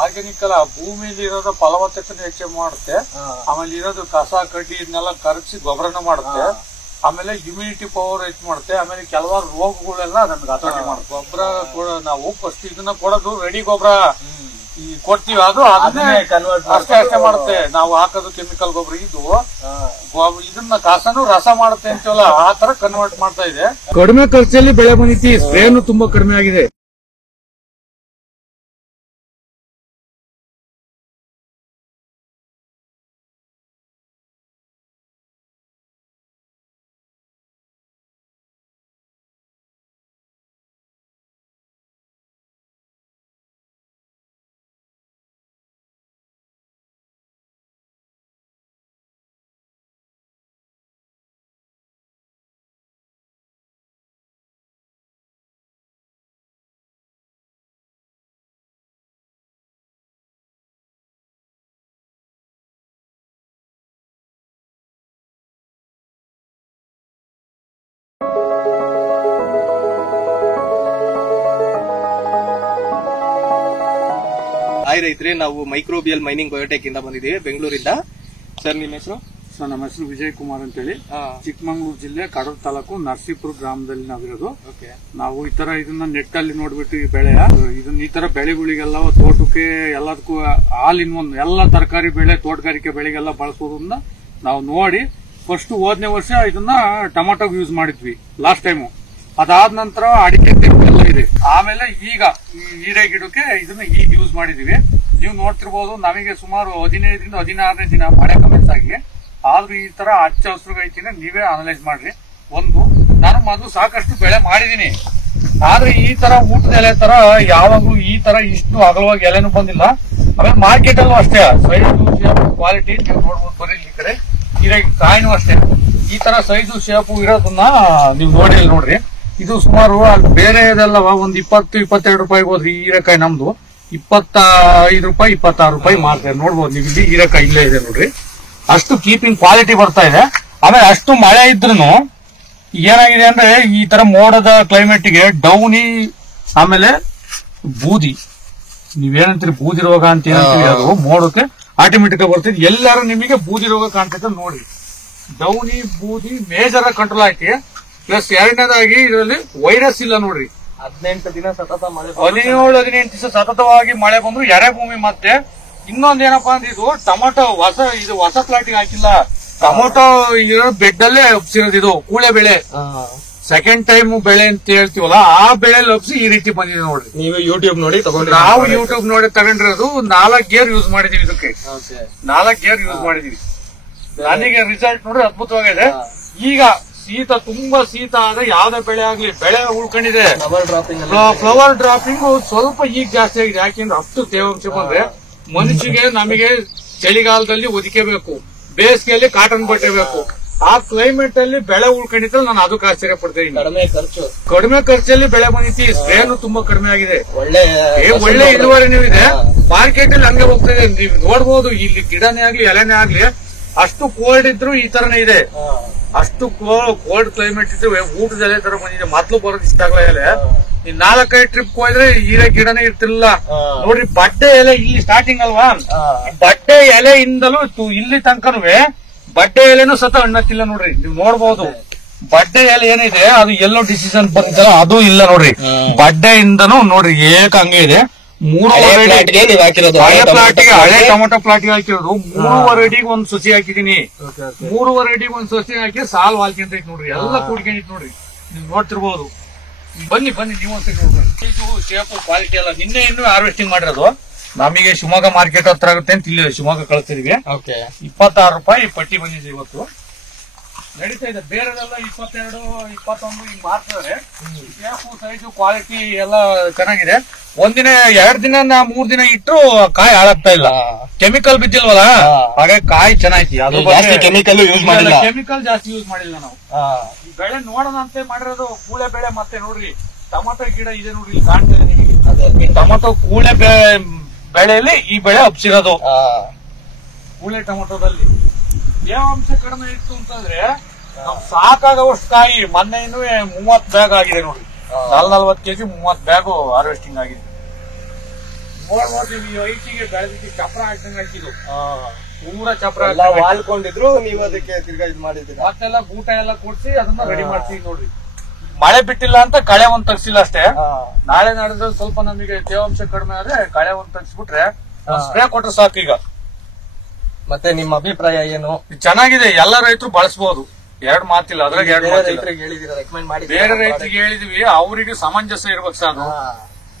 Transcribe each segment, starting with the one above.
Organic ಅಲ್ಲ, ಭೂಮಿಲಿ ಇರೋದು ಫಲವತ್ತತೆ ಹೆಚ್ಚು ಮಾಡುತ್ತೆ. ಆಮೇಲೆ ಇರೋದು ಕಸ ಕಡ್ಡಿ ಇದನ್ನೆಲ್ಲ ಕರಗಿಸಿ ಗೊಬ್ಬರನ ಮಾಡುತ್ತೆ. ಆಮೇಲೆ ಇಮ್ಯುನಿಟಿ ಪವರ್ ಹೆಚ್ಚು ಮಾಡುತ್ತೆ. ಆಮೇಲೆ ಕೆಲವಾರು ರೋಗಗಳೆಲ್ಲ ನಮ್ಗೆ ಹತೋಟಿ ಮಾಡುತ್ತೆ. ಗೊಬ್ಬರ ನಾವು ಫಸ್ಟ್ ಇದನ್ನ ಕೊಡೋದು ರೆಡಿ ಗೊಬ್ಬರ ಕೊಡ್ತೀವಿ, ಅದು ಅದನ್ನೇ ಅಷ್ಟೇ ಮಾಡುತ್ತೆ. ನಾವು ಹಾಕೋದು ಕೆಮಿಕಲ್ ಗೊಬ್ಬರ, ಇದು ಇದನ್ನ ಕಸನು ರಸ ಮಾಡುತ್ತೆ ಅಂತೀವಲ್ಲ, ಆ ತರ ಕನ್ವರ್ಟ್ ಮಾಡ್ತಾ ಇದೆ. ಕಡಿಮೆ ಖರ್ಚಲ್ಲಿ ಬೆಳೆ ಬಂದಿತ್ತು, ಸ್ಪ್ರೇನು ತುಂಬಾ ಕಡಿಮೆ ಆಗಿದೆ. ಹಾಯ್ ರೈತರೇ, ನಾವು ಮೈಕ್ರೋಬಿಯಲ್ ಮೈನಿಂಗ್ ಬಯೋಟೆಕ್ ಇಂದ ಬಂದಿದ್ದೀವಿ, ಬೆಂಗಳೂರಿಂದ. ಸರ್, ನಿಮ್ಮ ಹೆಸರು? ಸರ್, ನಮ್ಮ ಹೆಸರು ವಿಜಯ್ ಕುಮಾರ್ ಅಂತೇಳಿ. ಚಿಕ್ಕಮಗಳೂರು ಜಿಲ್ಲೆ ಕಡೂರು ತಾಲೂಕು ನರಸೀಪುರ ಗ್ರಾಮದಲ್ಲಿ ನಾವಿರೋದು. ನಾವು ಈ ತರ ಇದನ್ನ ನೆಟ್ ಅಲ್ಲಿ ನೋಡ್ಬಿಟ್ಟು ಈ ಬೆಳೆಯ ಇದನ್ನ ಈ ತರ ಬೆಳೆಗಳಿಗೆಲ್ಲ ತೋಟಕ್ಕೆ ಎಲ್ಲದಕ್ಕೂ ಆಲ್ ಇನ್ ಒನ್ ಎಲ್ಲ ತರಕಾರಿ ಬೆಳೆ ತೋಟಗಾರಿಕೆ ಬೆಳೆಗೆಲ್ಲ ಬಳಸೋದನ್ನ ನಾವು ನೋಡಿ ಫಸ್ಟ್ ಹೋದನೇ ವರ್ಷ ಇದನ್ನ ಟೊಮಾಟೋಗೆ ಯೂಸ್ ಮಾಡಿದ್ವಿ ಲಾಸ್ಟ್ ಟೈಮು. ಅದಾದ ನಂತರ ಅಡಿಕೆ ಎಲ್ಲ ಇದೆ. ಆಮೇಲೆ ಈಗ ಈ ಹೀರೆ ಗಿಡಕ್ಕೆ ಇದನ್ನ ಈಗ ಯೂಸ್ ಮಾಡಿದೀವಿ. ನೀವು ನೋಡ್ತಿರ್ಬೋದು, ನಮಗೆ ಸುಮಾರು 15ರಿಂದ 16ನೇ ದಿನ ಮಳೆ ಕಮೆಂಟ್ಸ್ ಆಗಿ, ಆದ್ರೂ ಈ ತರ ಹಚ್ಚ ಹಸಿರು ಐತಿನ ನೀವೇ ಅನಲೈಸ್ ಮಾಡ್ರಿ. ನಾನು ಮೊದಲು ಸಾಕಷ್ಟು ಬೆಳೆ ಮಾಡಿದೀನಿ, ಆದ್ರೆ ಈ ತರ ಊಟದ ಎಲೆ ತರ ಯಾವಾಗ್ಲೂ ಈ ತರ ಇಷ್ಟು ಅಗಲವಾಗಿ ಎಲೆನೂ ಬಂದಿಲ್ಲ. ಆಮೇಲೆ ಮಾರ್ಕೆಟ್ ಅಲ್ಲೂ ಅಷ್ಟೇ ಸೈಜು ಕ್ವಾಲಿಟಿ ನೀವು ನೋಡ್ಬೋದು. ಬರೀ ಈ ಕಡೆ ಹೀರೆ ಕಾಯಿನೂ ಅಷ್ಟೇ ಈ ತರ ಸೈಜು ಶೇಪು ಇರೋದನ್ನ ನೀವು ನೋಡ್ರಿ. ಇದು ಸುಮಾರು ಬೇರೆದೆಲ್ಲ ಒಂದು 20-22 ರೂಪಾಯಿಗೆ ಹೋದ್ರಿ. ಹೀರೆಕಾಯಿ ನಮ್ದು 25 ರೂಪಾಯಿ 26 ರೂಪಾಯಿ ಮಾರ್ತಾರೆ. ನೋಡ್ಬೋದು ನೀವು, ಇಲ್ಲಿ ಹೀರೆಕಾಯಿ ಇಲ್ಲೇ ಇದೆ ನೋಡ್ರಿ. ಅಷ್ಟು ಕೀಪಿಂಗ್ ಕ್ವಾಲಿಟಿ ಬರ್ತಾ ಇದೆ. ಆಮೇಲೆ ಅಷ್ಟು ಮಳೆ ಇದ್ರೂ ಏನಾಗಿದೆ ಅಂದ್ರೆ ಈ ತರ ಮೋಡದ ಕ್ಲೈಮೇಟ್ ಗೆ ಡೌನಿ ಆಮೇಲೆ ಬೂದಿ, ನೀವೇನಂತೀರಿ ಬೂದಿ ರೋಗ ಅಂತ ಏನಂತೀವಿ, ಅದು ಮೋಡಕ್ಕೆ ಆಟೋಮೆಟಿಕ್ ಬರ್ತಿದೆ. ಎಲ್ಲರೂ ನಿಮಗೆ ಬೂದಿ ರೋಗ ಕಾಣ್ತೈತೆ ನೋಡ್ರಿ. ಡೌನಿ ಬೂದಿ ಮೇಜರ್ ಕಂಟ್ರೋಲ್ ಆಯ್ತು. ಪ್ಲಸ್ ಎರಡನೇದಾಗಿ ಇದರಲ್ಲಿ ವೈರಸ್ ಇಲ್ಲ ನೋಡ್ರಿ. 18 ದಿನ ಸತತ ಮಳೆ, 17-18 ದಿವಸ ಸತತವಾಗಿ ಮಳೆ ಬಂದ್ರು ಎರೆ ಭೂಮಿ. ಮತ್ತೆ ಇನ್ನೊಂದೇನಪ್ಪಾ ಅಂದ್ರೆ ಇದು ಟೊಮಾಟೊ ಹೊಸ ಪ್ಲಾಟಿಗೆ ಹಾಕಿಲ್ಲ. ಟೊಮಾಟೊ ಇರೋ ಬೆಡ್ ಅಲ್ಲೇ ಹಬ್ಸಿರೋದು. ಇದು ಕೂಳೆ ಬೆಳೆ, ಸೆಕೆಂಡ್ ಟೈಮ್ ಬೆಳೆ ಅಂತ ಹೇಳ್ತೀವಲ್ಲ, ಆ ಬೆಳೆ ಲಭಿಸಿ ಈ ರೀತಿ ಬಂದಿದೆ ನೋಡ್ರಿ. ನೀವು ಯೂಟ್ಯೂಬ್ ನೋಡಿ ತಗೊಂಡ್ರಿ? ನಾವು ಯೂಟ್ಯೂಬ್ ನೋಡಿ ತಗೊಂಡಿರೋದು. 4 ಗೇರ್ ಯೂಸ್ ಮಾಡಿದೀವಿ ಇದಕ್ಕೆ. 4 ಗೇರ್ ಯೂಸ್ ಮಾಡಿದೀವಿ. ನನಗೆ ರಿಸಲ್ಟ್ ನೋಡ್ರಿ ಅದ್ಭುತವಾಗಿದೆ. ಈಗ ತುಂಬಾ ಶೀತ ಆದ್ರೆ ಯಾವ್ದೇ ಬೆಳೆ ಆಗ್ಲಿ ಬೆಳೆ ಉಳ್ಕೊಂಡಿದೆ. ಫ್ಲವರ್ ಡ್ರಾಪಿಂಗ್ ಸ್ವಲ್ಪ ಈಗ ಜಾಸ್ತಿ ಆಗಿದೆ. ಯಾಕೆಂದ್ರೆ ಅಷ್ಟು ತೇವಾಂಶ ಬಂದ್ರೆ ಮನುಷ್ಯಗೆ ನಮಗೆ ಚಳಿಗಾಲದಲ್ಲಿ ಒದಿಕೆ ಬೇಕು, ಬೇಸಿಗೆಯಲ್ಲಿ ಕಾಟನ್ ಬಟ್ಟೆ ಬೇಕು. ಆ ಕ್ಲೈಮೇಟ್ ಅಲ್ಲಿ ಬೆಳೆ ಉಳ್ಕೊಂಡಿದ್ರೆ ನಾನು ಅದಕ್ಕೆ ಆಶ್ಚರ್ಯ ಪಡ್ತೀನಿ. ಕಡಿಮೆ ಖರ್ಚಲ್ಲಿ ಬೆಳೆ ಬಂದಿತ್ತು. ಸ್ಪ್ರೇನು ತುಂಬಾ ಕಡಿಮೆ ಆಗಿದೆ. ಒಳ್ಳೆ ಇಳುವರಿನೂ ಇದೆ. ಮಾರ್ಕೆಟ್ ಅಲ್ಲಿ ಹಂಗೆ ಹೋಗ್ತಾ ಇದೆ. ನೀವು ನೋಡ್ಬೋದು, ಇಲ್ಲಿ ಗಿಡನೇ ಆಗ್ಲಿ ಎಲೆನೇ ಆಗ್ಲಿ ಅಷ್ಟು ಕೋಲ್ಡ್ ಇದ್ರು ಈ ತರನೇ ಇದೆ. ಅಷ್ಟು ಕೋಲ್ಡ್ ಕ್ಲೈಮೇಟ್ ಇದ್ರೆ ಊಟದ ಎಲೆ ತರ ಬಂದಿದೆ. ಮೊದ್ಲು ಬರೋದು ಇಷ್ಟ ಆಗಲ್ಲ ಎಲೆ. ಈ 4-5 ಟ್ರಿಪ್ ಹೋದ್ರೆ ಹೀರೆ ಗಿಡನೇ ಇರ್ತಿರ್ಲಿಲ್ಲ ನೋಡ್ರಿ. ಬಡ್ಡೆ ಎಲೆ ಇಲ್ಲಿ ಸ್ಟಾರ್ಟಿಂಗ್ ಅಲ್ವಾ, ಬಡ್ಡೆ ಎಲೆಯಿಂದಲೂ ಇಲ್ಲಿ ತನಕನೂ ಬಡ್ಡೆ ಎಲೆನೂ ಸತ ಹಣ್ಣತ್ತಿಲ್ಲ ನೋಡ್ರಿ. ನೀವು ನೋಡ್ಬೋದು, ಬಡ್ಡೆ ಎಲೆ ಏನಿದೆ ಅದು ಎಲ್ಲೋ ಡಿಸಿಷನ್ ಬಂದಿದ್ದಲ್ಲ, ಅದು ಇಲ್ಲ ನೋಡ್ರಿ. ಬಡ್ಡೆಯಿಂದನೂ ನೋಡ್ರಿ ಏಕ ಹಂಗೆ ಇದೆ. 3.5 ಪ್ಲಾಟಿಗೆ ಹಳೆ ಟೊಮೆಟೊ ಪ್ಲಾಟಿಗೆ ಹಾಕಿರೋದು. 3.5 ಅಡಿಗೆ ಒಂದು ಸಸಿ ಹಾಕಿದೀನಿ. 3.5 ಅಡಿಗೆ ಒಂದು ಸಸಿ ಹಾಕಿ ಸಾಲ್ ವಾಲ್ಕೊಂಡೈತಿ ನೋಡ್ರಿ. ಎಲ್ಲ ಕೂಡ್ಕೊಂಡಿತ್ತು ನೋಡ್ರಿ. ನೀವು ನೋಡ್ತಿರ್ಬೋದು. ಬನ್ನಿ ನೀವು ಅಂತ ನೋಡ್ರಿ. ಇದು ಶೇಪು ಕ್ವಾಲಿಟಿ ಎಲ್ಲ ನಿನ್ನೆ ಇನ್ನೂ ಹಾರ್ವೆಸ್ಟಿಂಗ್ ಮಾಡಿರೋದು. ನಮಗೆ ಶಿವಮೊಗ್ಗ ಮಾರ್ಕೆಟ್ ಹತ್ರ ಆಗುತ್ತೆ ಅಂತ ಇಲ್ಲಿ ಶಿವಮೊಗ್ಗ ಕಳಿಸ್ತಿದೀವಿ. 26 ರೂಪಾಯಿ ಪಟ್ಟಿ ಬಂದಿದೆ ಇವತ್ತು. ನಡೀತಾ ಇದೆ. ಬೇರೆದೆಲ್ಲ 22, 21 ಹಿಂಗ್ ಮಾರ್ತಾರೆ. ಶೇಪು ಸೈಜು ಕ್ವಾಲಿಟಿ ಎಲ್ಲ ಚೆನ್ನಾಗಿದೆ. ಒಂದಿನ 2 ದಿನ 3 ದಿನ ಇಟ್ಟು ಕಾಯಿ ಹಾಳಾಗ್ತಾ ಇಲ್ಲ. ಕೆಮಿಕಲ್ ಬಿದ್ದಿಲ್ವಲ್ಲ, ಹಾಗಾಗಿ ಕಾಯಿ ಚೆನ್ನಾಗಿ. ಕೆಮಿಕಲ್ ಜಾಸ್ತಿ ಯೂಸ್ ಮಾಡಿಲ್ಲ ನಾವು. ಈ ಬೆಳೆ ನೋಡೋಣ ಅಂತ ಮಾಡಿರೋದು ಕೂಳೆ ಬೆಳೆ. ಮತ್ತೆ ನೋಡ್ರಿ ಟೊಮಾಟೊ ಗಿಡ ಇದೆ ನೋಡ್ರಿ, ಇಲ್ಲಿ ಕಾಣ್ತಾ ಇದೆ ನಿಮಗೆ. ಟೊಮಾಟೊ ಕೂಳೆ ಬೆಳೆಯಲ್ಲಿ ಈ ಬೆಳೆ ಹಬ್ಸಿರೋದು. ಕೂಳೆ ಟೊಮಾಟೊದಲ್ಲಿ ತೇವಾಂಶ ಕಡಿಮೆ ಇತ್ತು ಅಂತಂದ್ರೆ ಸಾಕಾಗವಷ್ಟು ಕಾಯಿ. ಮೊನ್ನೆ 30 ಬ್ಯಾಗ್ ಆಗಿದೆ ನೋಡ್ರಿ. 40 ಕೆಜಿ 30 ಬ್ಯಾಗ್ ಹಾರ್ವೆಸ್ಟಿಂಗ್ ಆಗಿದೆ. ನೋಡ್ಬೋದು ನೀವು ಐಟಿಗೆ ಬೆಳೆದಿದ್ದು ಚಪ್ರ ಹಾಕ್ದಂಗೆ ಹಾಕಿದ್ದು ಪೂರ ಚಪ್ರ ವಾಲ್ಕೊಂಡಿದ್ರು ನೀವು ಅದಕ್ಕೆ ತಿರ್ಗಾ ಇದು ಮಾಡಿದ್ದೀರಾ. ಮತ್ತೆಲ್ಲ ಊಟ ಎಲ್ಲ ಕೊಡ್ಸಿ ಅದನ್ನ ರೆಡಿ ಮಾಡ್ತೀವಿ ನೋಡ್ರಿ. ಮಳೆ ಬಿಟ್ಟಿಲ್ಲ ಅಂತ ಕಳೆ ಒಂದ್ ತಗ್ಸಿಲ್ಲ ಅಷ್ಟೇ. ನಾಳೆ ನಾಡಿದ್ರೆ ಸ್ವಲ್ಪ ನಮಗೆ ತೇವಾಂಶ ಕಡಿಮೆ ಆದ್ರೆ ಕಳೆ ಒಂದ್ ತಗ್ಸ್ಬಿಟ್ರೆ ಸ್ಪ್ರೇ ಕೊಟ್ರೆ ಸಾಕು. ಈಗ ಮತ್ತೆ ನಿಮ್ಮ ಅಭಿಪ್ರಾಯ ಏನು? ಚೆನ್ನಾಗಿದೆ, ಎಲ್ಲ ರೈತರು ಬಳಸಬಹುದು, ಎರಡ್ ಮಾತಿಲ್ಲ ಅದ್ರಾಗ. ರೆಕಮೆಂಡ್ ಮಾಡಿ ಬೇರೆ ರೈತರಿಗೆ ಹೇಳಿದೀವಿ, ಅವರಿಗೆ ಸಮಂಜಸ ಇರ್ಬೇಕು ಸರ್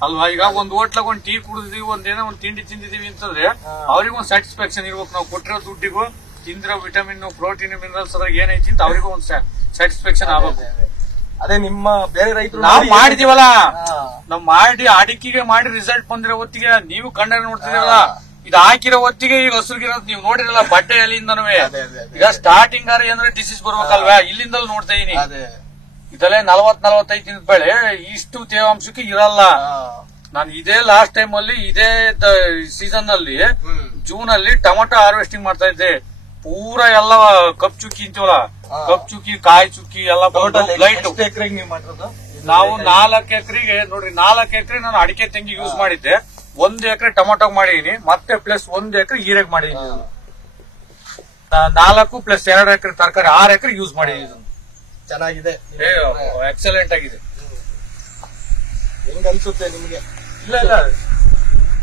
ಅಲ್ವಾ. ಈಗ ಒಂದ್ ಹೋಟ್ಲಾಗ ಒಂದ್ ಟೀ ಕುಡಿದಿದೀವಿ, ಒಂದೇನೋ ಒಂದ್ ತಿಂಡಿ ತಿಂದಿದೀವಿ ಅಂತಂದ್ರೆ ಅವ್ರಿಗೂ ಒಂದ್ ಸ್ಯಾಟಿಸ್ಫ್ಯಾಕ್ಷನ್ ಇರ್ಬೇಕು. ನಾವು ಕೊಟ್ಟಿರೋ ದುಡ್ಡಿಗೂ ತಿಂದಿರೋ ವಿಟಮಿನ್ ಪ್ರೋಟೀನ್ ಮಿನರಲ್ಸ್ ಅದ್ರಾಗ ಏನೈತಿ ಅಂತ ಅವ್ರಿಗೂ ಒಂದ್ ಸ್ಯಾಟಿಸ್ಫ್ಯಾಕ್ಷನ್ ಆಗ್ಬೇಕು. ಅದೇ ನಿಮ್ಮ ಬೇರೆ ರೈತರು ನಾವು ಮಾಡಿದೀವಲ್ಲ, ನಾವ್ ಮಾಡಿ ಅಡಿಕೆಗೆ ಮಾಡಿ ರಿಸಲ್ಟ್ ಬಂದಿರೋ ಹೊತ್ತಿಗೆ ನೀವು ಕಣ್ಣ ನೋಡ್ತಿದೀವಲ್ಲ, ಇದು ಹಾಕಿರೋ ಹೊತ್ತಿಗೆ ಈಗ ಹಸುಗಿರೋದು ನೀವು ನೋಡಿರಲ್ಲ ಬಡ್ಡೆ ಎಲ್ಲಿಂದನೂ. ಈಗ ಸ್ಟಾರ್ಟಿಂಗ್ ಏನಾದ್ರೆ ಡಿಸೀಸ್ ಬರ್ಬೇಕಲ್ವಾ, ಇಲ್ಲಿಂದಲೂ ನೋಡ್ತಾ ಇದೀನಿ. ಇದಲ್ಲೇ 40-45 ದಿನದ ಬೆಳೆ ಇಷ್ಟು ತೇವಾಂಶಕ್ಕೆ ಇರಲ್ಲ. ನಾನು ಇದೇ ಲಾಸ್ಟ್ ಟೈಮ್ ಅಲ್ಲಿ ಇದೇ ಸೀಸನ್ ಅಲ್ಲಿ ಜೂನ್ ಅಲ್ಲಿ ಟೊಮೆಟೊ ಹಾರ್ವೆಸ್ಟಿಂಗ್ ಮಾಡ್ತಾ ಇದ್ದೆ. ಪೂರಾ ಎಲ್ಲ ಕಪ್ ಚುಕ್ಕಿ ಅಂತೀವಲ್ಲ, ಕಪ್ ಚುಕ್ಕಿ, ಕಾಯಿ ಚುಕ್ಕಿ ಎಲ್ಲ ಲೈಟ್. ಎಕರೆಗೆ ನೀವು ಮಾಡಿರೋದು? ನಾವು 4 ಎಕರೆಗೆ ನೋಡ್ರಿ, 4 ಎಕರೆ ನಾನು ಅಡಿಕೆ ತೆಂಗಿ ಯೂಸ್ ಮಾಡಿದ್ದೆ, 1 ಎಕರೆ ಟೊಮೆಟೊ ಮಾಡಿದೀನಿ, ಮತ್ತೆ ಪ್ಲಸ್ 1 ಎಕರೆ ಹೀರೆಗೆ ಮಾಡಿದೀನಿ. 4 ಪ್ಲಸ್ 2 ಎಕರೆ ತರಕಾರಿ 6 ಎಕರೆ ಯೂಸ್ ಮಾಡಿದೀನಿ. ಚೆನ್ನಾಗಿದೆ, ಎಕ್ಸಲೆಂಟ್ ಆಗಿದೆ. ಹೆಂಗ್ ಅನ್ಸುತ್ತೆ ನಿಮ್ಗೆ? ಇಲ್ಲ ಇಲ್ಲ,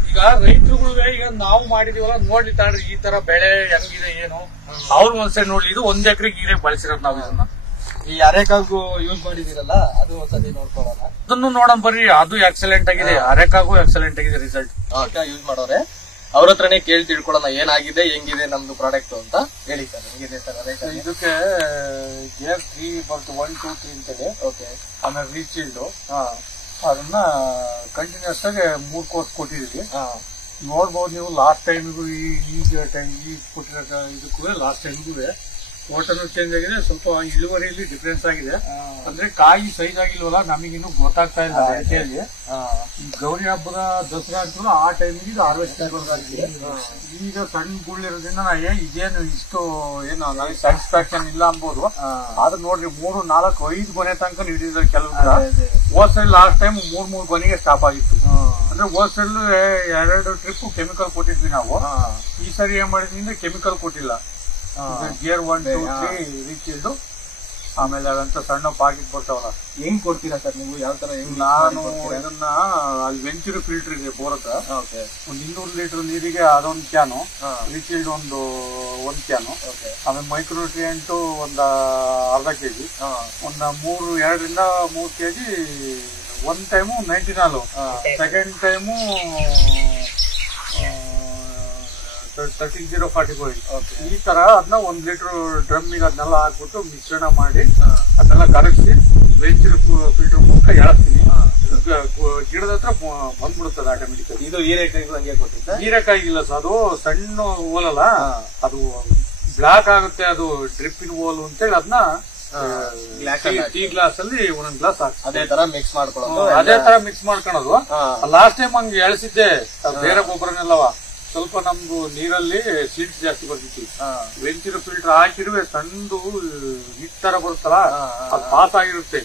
ಈಗ ರೈತರುಗಳು ಈಗ ನಾವು ಮಾಡಿದೀವಲ್ಲ, ನೋಡ್ಲಿ ತಾಳ್ರಿ ಈ ತರ ಬೆಳೆ ಹೆಂಗಿದೆ ಏನು, ಅವ್ರು ಒಂದ್ಸರಿ ನೋಡ್ಲಿ. ಇದು 1 ಎಕರೆಗೆ ಹೀರೆಗೆ ಬಳಸಿರೋದು ನಾವು. ಇದನ್ನ ಈ ಅರೆಕಾಗು ಯೂಸ್ ಮಾಡಿದಿರಲ್ಲ, ಅದು ಒಂದ್ಸತಿ ನೋಡ್ಕೊಳ್ಳೋಣ. ಅದನ್ನು ನೋಡೋಣ ಬರ್ರಿ, ಅದು ಎಕ್ಸಲೆಂಟ್ ಆಗಿದೆ. ಅರೆಕಾಗೂ ಎಕ್ಸಲೆಂಟ್ ಆಗಿದೆ ರಿಸಲ್ಟ್. ಯೂಸ್ ಮಾಡೋರೆ ಅವ್ರ ಹತ್ರನೇ ಕೇಳಿ ತಿಳ್ಕೊಳ್ಳೋಣ ಏನಾಗಿದೆ, ಹೆಂಗಿದೆ ನಮ್ದು ಪ್ರಾಡಕ್ಟ್ ಅಂತ. ಹೇಳಿ ಸರ್, ಹೆಂಗಿದೆ ಸರ್ ಅರೆಕಾ? ಇದಕ್ಕೆ ಗೇರ್ 3 ಬರುತ್ತೆ, 1, 2, 3 ಅಂತೇಳಿ. ಓಕೆ. ಆಮೇಲೆ ರೀಚೀಲ್ಡ್ ಅದನ್ನ ಕಂಟಿನ್ಯೂಸ್ ಆಗಿ 3 ಕೋರ್ಸ್ ಕೊಟ್ಟಿದೀವಿ. ನೋಡ್ಬೋದು ನೀವು. ಲಾಸ್ಟ್ ಟೈಮ್ಗೂ ಈಗ ಕೊಟ್ಟಿರೋ ಇದಕ್ಕೂ ಲಾಸ್ಟ್ ಟೈಮ್ಗೂ ಟೋಟಲ್ ಚೇಂಜ್ ಆಗಿದೆ. ಸ್ವಲ್ಪ ಇಳುವರಿಯಲ್ಲಿ ಡಿಫ್ರೆನ್ಸ್ ಆಗಿದೆ. ಅಂದ್ರೆ ಕಾಯಿ ಸೈಜ್ ಆಗಿಲ್ವಲ್ಲ, ನಮಗಿನ್ನೂ ಗೊತ್ತಾಗ್ತಾ ಇಲ್ಲ ಅಡಿಕೆಯಲ್ಲಿ. ಗೌರಿ ಹಬ್ಬದ ದಸರಾ ಅಂತೂ ಆ ಟೈಮಿಗೆ ಇದು ಹಾರ್ವೆಸ್ಟ್ ಆಗಿದೆ. ಈಗ ಸಣ್ಣ ಗುಳ್ಳಿರೋದ್ರಿಂದ ಇದೇನು ಇಷ್ಟು ಏನು ನನಗೆ ಸ್ಯಾಟಿಸ್ಫ್ಯಾಕ್ಷನ್ ಇಲ್ಲ ಅನ್ಬೋದು. ಆದ್ರೆ ನೋಡ್ರಿ 3, 4, 5 ಗೊನೆ ತನಕ ಹಿಡಿದ್ರೆ ಕೆಲವು. ಹೋದ್ ಸೈಡ್ ಲಾಸ್ಟ್ ಟೈಮ್ 3 ಗೊನೆಗೆ ಸ್ಟಾಪ್ ಆಗಿತ್ತು. ಅಂದ್ರೆ ಹೋದ್ ಸೈಡ್ 2 ಟ್ರಿಪ್ ಕೆಮಿಕಲ್ ಕೊಟ್ಟಿದ್ವಿ ನಾವು. ಈ ಸರಿ ಏನ್ ಮಾಡಿದ್ವಿ ಅಂದ್ರೆ ಕೆಮಿಕಲ್ ಕೊಟ್ಟಿಲ್ಲ. Gear 1, 2, 3 reach. ಆಮೇಲೆ ಅದಂತ ಸಣ್ಣ ಪಾಕೆಟ್ ಬರ್ತಾವಲ್ಲ. ಹೆಂಗ್ ಕೊಡ್ತೀರಾ ಸರ್ ನೀವು? ಯಾವ ತರ? ನಾನು ಇದನ್ನ ಅಲ್ಲಿ ವೆಂಚೂರ್ ಫಿಲ್ಟರ್ ಇದೆ ಬೋರಕ, ಒಂದು 200 ಲೀಟರ್ ನೀರಿಗೆ ಅದೊಂದು ಕ್ಯಾನು, ರೀಚೀಲ್ಡ್ ಒಂದು 1 ಕ್ಯಾನು, ಆಮೇಲೆ ಮೈಕ್ರೋನ್ಯೂಟ್ರಿಯೆಂಟ್ ಒಂದು ಅರ್ಧ ಕೆಜಿ, ಒಂದು 2ರಿಂದ 3 ಕೆಜಿ. 1 time 90 second time 13045. ಈ ತರ ಅದನ್ನ 1 ಲೀಟರ್ ಡ್ರಮ್ಮಿಗೆ ಅದನ್ನೆಲ್ಲ ಹಾಕ್ಬಿಟ್ಟು ಮಿಶ್ರಣ ಮಾಡಿ ಅದನ್ನೆಲ್ಲ ಕರಗಿಸಿ ವೆಂಚೂರ್ ಫಿಲ್ಟರ್ ಮೂಲಕ ಎಳಸ್ತೀನಿ. ಗಿಡದ ಹತ್ರ ಬಂದ್ಬಿಡುತ್ತದೆ ಆಟೋಮೆಟಿಕ್. ಇದು ಹೀರೆಕಾಯಿಗೂ ಹಂಗೆ ಕೊಟ್ಟಿದ್ದ? ಹೀರೆಕಾಯಿಗಿಲ್ಲ ಸರ್, ಅದು ಸಣ್ಣ ಹೋಲಲ್ಲ, ಅದು ಬ್ಲಾಕ್ ಆಗುತ್ತೆ. ಅದು ಡ್ರಿಪ್ಪಿನ ಹೋಲು ಅಂತೇಳಿ ಅದನ್ನ ಟೀ ಗ್ಲಾಸ್ ಅಲ್ಲಿ 1 ಗ್ಲಾಸ್ ಹಾಕಿ ಅದೇ ತರ ಮಿಕ್ಸ್ ಮಾಡ್ಕೊಳ್ಳೋದು. ಅದೇ ತರ ಮಿಕ್ಸ್ ಮಾಡ್ಕೊಳೋದು. ಲಾಸ್ಟ್ ಟೈಮ್ ಹಂಗೆ ಎಳಸಿದ್ದೆ ಬೇರೆ ಗೊಬ್ಬರನೆಲ್ಲವ. ಸ್ವಲ್ಪ ನಮ್ದು ನೀರಲ್ಲಿ ಸೀಡ್ಸ್ ಜಾಸ್ತಿ ಬರ್ತಿತ್ತು. ವೆಂಚೂರ್ ಫಿಲ್ಟರ್ ಹಾಕಿರುವೆ ಸಣ್ಣದು ಹಿಟ್ ತರ ಬರುತ್ತಲ್ಲ, ಅದು ಪಾಸ್ ಆಗಿರುತ್ತೆ.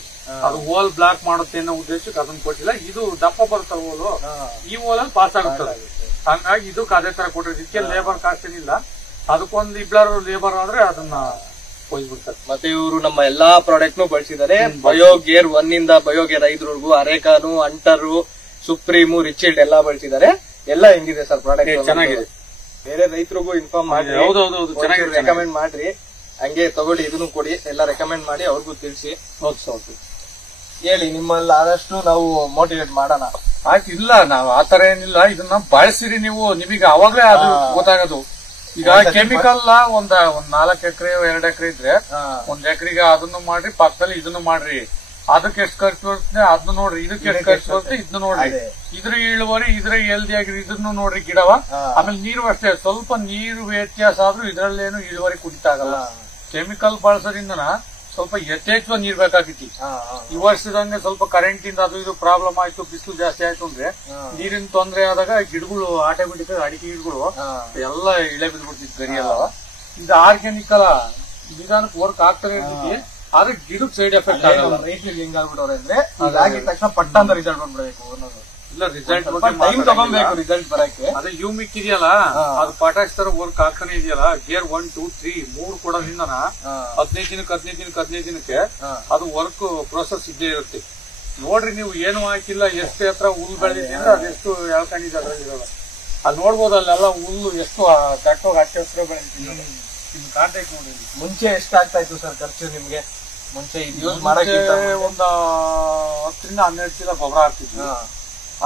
ಅದು ಹೋಲ್ ಬ್ಲಾಕ್ ಮಾಡುತ್ತೆ ಅನ್ನೋ ಉದ್ದೇಶಕ್ಕೆ ಅದನ್ನ ಕೊಟ್ಟಿಲ್ಲ. ಇದು ದಪ್ಪ ಬರುತ್ತಲ್ಲ ಹೋಲು, ಈ ಹೋಲಲ್ಲಿ ಪಾಸ್ ಆಗುತ್ತದೆ. ಹಂಗಾಗಿ ಇದಕ್ಕೆ ಅದೇ ತರ ಕೊಟ್ಟಿರೋದು. ಇದಕ್ಕೆ ಲೇಬರ್ ಕಾಸ್ಟ್ ಏನಿಲ್ಲ. ಅದಕ್ಕೊಂದು 2 ಲೇಬರ್ ಆದ್ರೆ ಅದನ್ನ ಹೋಗ್ಬಿಡ್ತಾರೆ. ಮತ್ತೆ ಇವರು ನಮ್ಮ ಎಲ್ಲಾ ಪ್ರಾಡಕ್ಟ್ ನು ಬಳಸಿದ್ದಾರೆ. ಬಯೋಗೇರ್ 1 ಇಂದ ಬಯೋಗೇರ್ 5 ಅರೆಕಾನು, ಅಂಟರು, ಸುಪ್ರೀಮು, ರಿಚೀಲ್ಡ್ ಎಲ್ಲಾ ಬಳಸಿದ್ದಾರೆ. ಎಲ್ಲ ಹೆಂಗಿದೆ ಸರ್ ಪ್ರಾಡಕ್ಟ್? ಚೆನ್ನಾಗಿದೆ. ಬೇರೆ ರೈತರಿಗೂ ಇನ್ಫಾರ್ಮ್ ಮಾಡಿ, ರೆಕಮೆಂಡ್ ಮಾಡ್ರಿ. ಹಂಗೆ ತಗೊಳ್ಳಿ, ಇದನ್ನು ಕೊಡಿ, ಎಲ್ಲ ರೆಕಮೆಂಡ್ ಮಾಡಿ ಅವ್ರಿಗೂ ತಿಳಿಸಿ. ಹೇಳಿ, ನಿಮ್ಮಲ್ಲಿ ಆದಷ್ಟು ನಾವು ಮೋಟಿವೇಟ್ ಮಾಡೋಣ. ಇಲ್ಲ, ನಾವು ಆತರ ಏನಿಲ್ಲ. ಇದನ್ನ ಬಳಸಿರಿ ನೀವು, ನಿಮಗೆ ಅವಾಗ್ಲೇ ಅದು ಗೊತ್ತಾಗೋದು. ಈಗ ಕೆಮಿಕಲ್ ಒಂದ್ 4 ಎಕರೆ 2 ಎಕರೆ ಇದ್ರೆ 1 ಎಕರೆಗೆ ಅದನ್ನು ಮಾಡ್ರಿ, ಪಕ್ಕದಲ್ಲಿ ಇದನ್ನು ಮಾಡ್ರಿ. ಅದಕ್ಕೆ ಎಷ್ಟು ಖರ್ಚು ಬರುತ್ತೆ ಅದನ್ನ ನೋಡ್ರಿ, ಇದಕ್ಕೆ ಎಷ್ಟು ಖರ್ಚು ಬರುತ್ತೆ ಇದನ್ನ ನೋಡ್ರಿ. ಇದ್ರ ಇಳುವರಿ, ಇದ್ರ ಹೆಲ್ದಿ ಆಗಿರಿ, ಇದನ್ನು ನೋಡ್ರಿ ಗಿಡವ. ಆಮೇಲೆ ನೀರು ಅಷ್ಟೇ, ಸ್ವಲ್ಪ ನೀರು ವ್ಯತ್ಯಾಸ ಆದ್ರೂ ಇದ್ರಲ್ಲೇನು ಇಳುವರಿ ಕುಡಿತಾ ಆಗಲ್ಲ. ಕೆಮಿಕಲ್ ಬಳಸೋದ್ರಿಂದನ ಸ್ವಲ್ಪ ಯಥೇಚ್ಛವಾಗಿ ನೀರ್ ಬೇಕಾಗಿತ್ತು. ಈ ವರ್ಷದಂಗೆ ಸ್ವಲ್ಪ ಕರೆಂಟ್ ಇಂದ ಅದು ಇದು ಪ್ರಾಬ್ಲಮ್ ಆಯ್ತು, ಬಿಸಿಲು ಜಾಸ್ತಿ ಆಯ್ತು ಅಂದ್ರೆ ನೀರಿನ ತೊಂದರೆ ಆದಾಗ ಗಿಡಗಳು ಆಟೋಮೆಟಿಕ್ ಅಡಿಕೆ ಗಿಡಗಳು ಎಲ್ಲ ಇಳೆ ಬಿದ್ಬಿಡ್ತಿತ್ತು ಗರಿ ಎಲ್ಲ. ಇದು ಆರ್ಗ್ಯಾನಿಕ್ ಅಲ್ಲ, ನಿಧಾನಕ್ಕೆ ವರ್ಕ್ ಆಗ್ತಾನೆ ಇರ್ತೈತಿ. ಆದ್ರೆ ಗಿಡಕ್ಕೆ ಸೈಡ್ ಎಫೆಕ್ಟ್ ಆಗಲ್ಲ. ರೈತರಿಗೆ ಹೆಂಗಾಗ್ಬಿಟ್ಟವ್ರೆ ಅಂದ್ರೆ ಆಗಿದ ತಕ್ಷಣ ಪಟ್ಟ ಅಂತ ರಿಸಲ್ಟ್ ಬಂದ್ಬಿಡಬೇಕು ಅನ್ನೋದು. ಇಲ್ಲ ರಿಸಲ್ಟ್ ಟೈಮ್ ತಗೊಬೇಕು ರಿಸಲ್ಟ್ ಬರಕ್ಕೆ. ಅದೇ ಯೂಮಿಕ್ ಇದೆಯಲ್ಲ ಅದು ಪಟಾಕ್ಸ್ ತರ ವರ್ಕ್ ಆಗ್ತಾನೆ ಇದೆಯಲ್ಲ, ಗೇರ್ 1, 2, 3 3 ಕೊಡೋದ್ರಿಂದ 15 ದಿನಕ್ಕೆ ಅದು ವರ್ಕ್ ಪ್ರೋಸೆಸ್ ಇದ್ದೇ ಇರುತ್ತೆ. ನೋಡ್ರಿ ನೀವು ಏನು ಹಾಕಿಲ್ಲ, ಎಷ್ಟು ಹತ್ರ ಹುಲ್ಲು ಬೆಳೆದಿದ್ರೆ ಅದೆಷ್ಟು ಎಳ್ಕೊಂಡಿದೆ ಅದ್ರಲ್ಲಿರೋದು. ಅದು ನೋಡ್ಬೋದು, ಅಲ್ಲೆಲ್ಲ ಹುಲ್ಲು ಎಷ್ಟು ದಟ್ಟೋಗಿ ಹಚ್ಚ ಹಸಿರು ಬೆಳೆದಿದೆ. ನಿಮ್ ಕಾಂಟ್ಯಾಕ್ಟ್ ನೋಡಿ. ಮುಂಚೆ ಎಷ್ಟಾಗ್ತಾ ಇತ್ತು ಸರ್ ಖರ್ಚು ನಿಮ್ಗೆ? ಮುಂಚೆ ಯೂಸ್ ಮಾಡಕ್ಕೆ ಒಂದು 10 ರಿಂದ 12 ಚೀಲ ಗೊಬ್ಬರ ಹಾಕ್ತಿದ್ವಿ.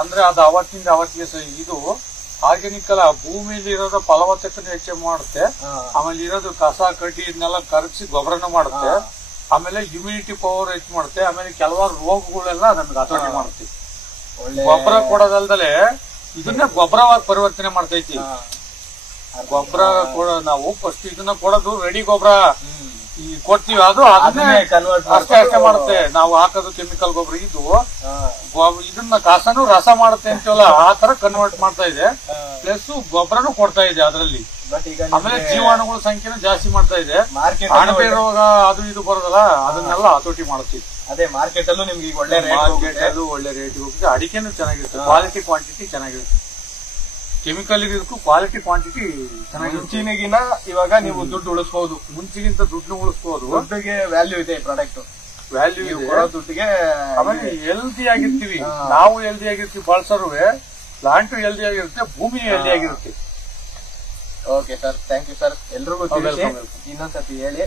ಅಂದ್ರೆ ಅದು ಅವತ್ತಿಂದ ಅವತ್ತಿಗೆ ಇದು ಆರ್ಗ್ಯಾನಿಕ್ ಅಲ್ಲ, ಭೂಮಿಲಿ ಇರೋದು ಫಲವತ್ತತೆ ಹೆಚ್ಚು ಮಾಡುತ್ತೆ. ಆಮೇಲೆ ಇರೋದು ಕಸ ಕಡ್ಡಿ ಇದನ್ನೆಲ್ಲ ಕರಗಿಸಿ ಗೊಬ್ಬರನ ಮಾಡುತ್ತೆ. ಆಮೇಲೆ ಇಮ್ಯುನಿಟಿ ಪವರ್ ಹೆಚ್ಚು ಮಾಡುತ್ತೆ. ಆಮೇಲೆ ಕೆಲವಾರು ರೋಗಗಳೆಲ್ಲ ನಮ್ಗೆ ಹತೋಟಿ ಮಾಡುತ್ತೆ. ಗೊಬ್ಬರ ಕೊಡೋದಲ್ದಲೆ ಇದನ್ನ ಗೊಬ್ಬರವಾಗಿ ಪರಿವರ್ತನೆ ಮಾಡ್ತೈತಿ. ಗೊಬ್ಬರ ನಾವು ಫಸ್ಟ್ ಇದನ್ನ ಕೊಡೋದು ರೆಡಿ ಗೊಬ್ಬರ ಈ ಕೊಡ್ತೀವಿ, ಅದು ಅದನ್ನೇ ಅಷ್ಟೇ ಮಾಡುತ್ತೆ. ನಾವು ಹಾಕೋದು ಕೆಮಿಕಲ್ ಗೊಬ್ಬರ, ಇದು ಇದನ್ನ ಕಸನು ರಸ ಮಾಡುತ್ತೆ ಅಂತೀವಲ್ಲ, ಆ ತರ ಕನ್ವರ್ಟ್ ಮಾಡ್ತಾ ಇದೆ. ಪ್ಲಸ್ ಗೊಬ್ಬರನು ಕೊಡ್ತಾ ಇದೆ ಅದರಲ್ಲಿ. ಆಮೇಲೆ ಜೀವಾಣುಗಳ ಸಂಖ್ಯೆನೂ ಜಾಸ್ತಿ ಮಾಡ್ತಾ ಇದೆ. ಅಣಬೆ ರೋಗ ಅದು ಇದು ಬರೋದಲ್ಲ, ಅದನ್ನೆಲ್ಲ ಹತೋಟಿ ಮಾಡುತ್ತೆ. ಅದೇ ಮಾರ್ಕೆಟ್ ಅಲ್ಲೂ ನಿಮ್ಗೆ ಒಳ್ಳೆ ಒಳ್ಳೆ ರೇಟ್ ಹೋಗುತ್ತೆ. ಅಡಿಕೆನೂ ಚೆನ್ನಾಗಿರುತ್ತೆ, ಕ್ವಾಲಿಟಿ ಕ್ವಾಂಟಿಟಿ ಚೆನ್ನಾಗಿರುತ್ತೆ. ಕೆಮಿಕಲ್ ಇದಕ್ಕೂ ಕ್ವಾಲಿಟಿ ಕ್ವಾಂಟಿಟಿ ಚೆನ್ನಾಗಿ. ಮುಂಚಿನಗಿನ ಇವಾಗ ನೀವು ದುಡ್ಡು ಉಳಿಸಬಹುದು, ಮುಂಚಿಗಿಂತ ದುಡ್ಡು ಉಳಿಸಬಹುದು. ದುಡ್ಡಿಗೆ ವ್ಯಾಲ್ಯೂ ಇದೆ ಪ್ರಾಡಕ್ಟ್, ವ್ಯಾಲ್ಯೂ ಇದೆ. ದುಡ್ಡಿಗೆ ಆಮೇಲೆ ಹೆಲ್ದಿ ಆಗಿರ್ತೀವಿ ನಾವು, ಹೆಲ್ದಿ ಆಗಿರ್ತೀವಿ, ಬಳಸರುವೆ ಪ್ಲಾಂಟ್ ಹೆಲ್ದಿ ಆಗಿರುತ್ತೆ, ಭೂಮಿ ಹೆಲ್ದಿ ಆಗಿರುತ್ತೆ. Okay sir, thank you sir. ಎಲ್ರಿಗೂ ಇನ್ನೊಂದ್ಸತಿ ಹೇಳಿ.